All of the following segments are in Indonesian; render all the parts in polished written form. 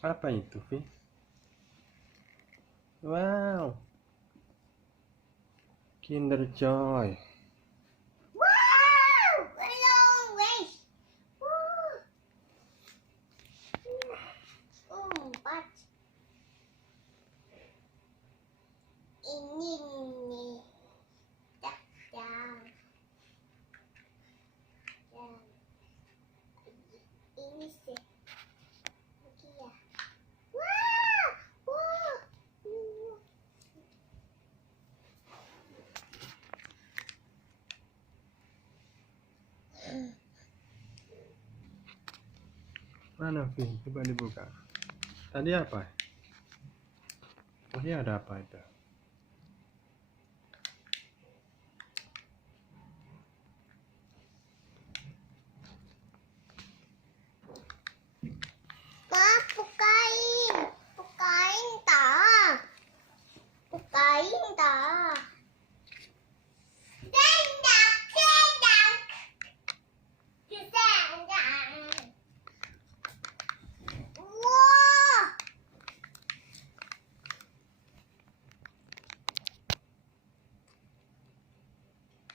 Apa itu, Vi? Wow, Kinder Joy. Wow, long ways. Empat. Ini nih. Dan ini sih. Lagi ya. Wow, wow. Mana, Vi? Coba dibuka. Tadi apa? Oh iya, ada apa itu? Ma, bukain tak? Bukain tak? Sendok. Wah.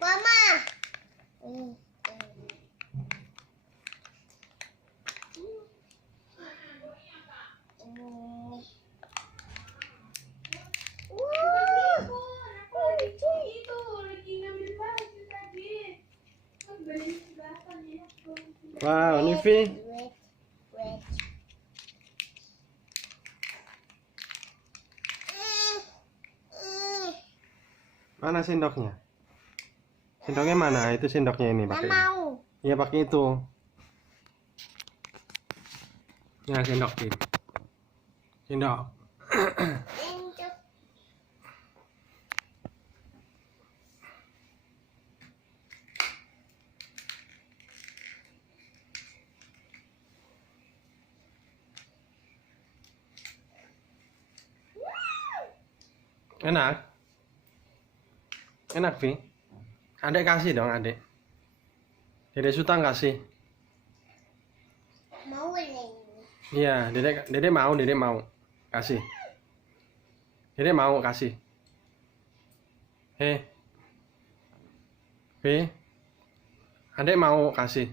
Mama. Wow, ini Vi. Wait. Mana sendoknya? Sendoknya mana? Itu sendoknya ini Nggak pakai. mau. Iya, pakai itu. Ya, sendok, Vi. Sendok. Untuk Enak. Enak, Vi. Adek kasih dong, adek. Dedek Sultan kasih. mau ini. Iya, dedek mau kasih. Dedek mau kasih. Vi. Adek mau kasih.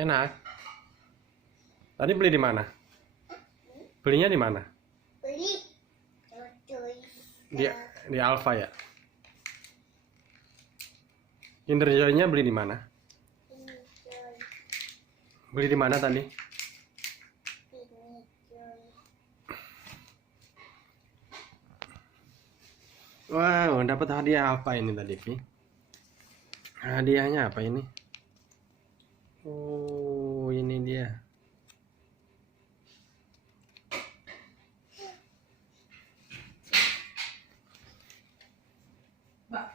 Enak. Tadi beli di mana? Belinya di mana? Beli. Di Alfa ya. Kinder Joy-nya beli di mana? Beli di mana tadi? Wow, dapat hadiah apa ini tadi, Vi? Hadiahnya apa ini? Oh, ini dia. Mbak,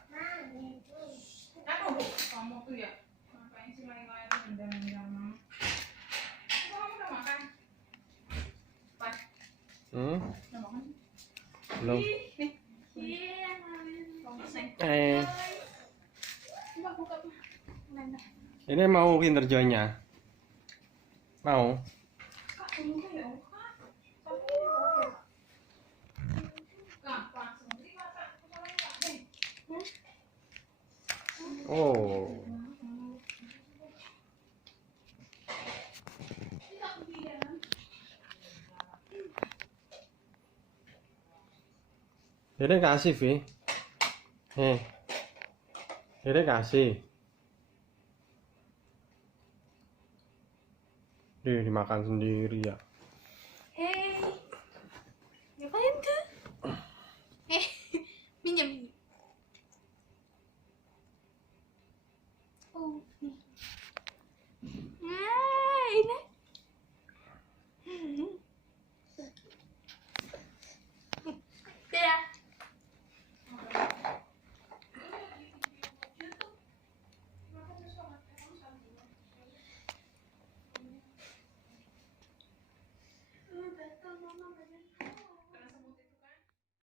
aduh, kamu tuh ya, ngapain sih main-main nendang-nendang mama? Kamu udah makan? Pas, udah makan? Belum. Nih, iya, kamu seng. Mbak, buka. Nendang. Ini mau Kinder Joy-nya. Mau? Kak, tunggu ya, Kak. Tapi ini boleh ya? Kak, langsung terima, Kak. Kak, nih. Oh. Dedek kasih, Vi. Dedek kasih. Dimakan sendiri ya.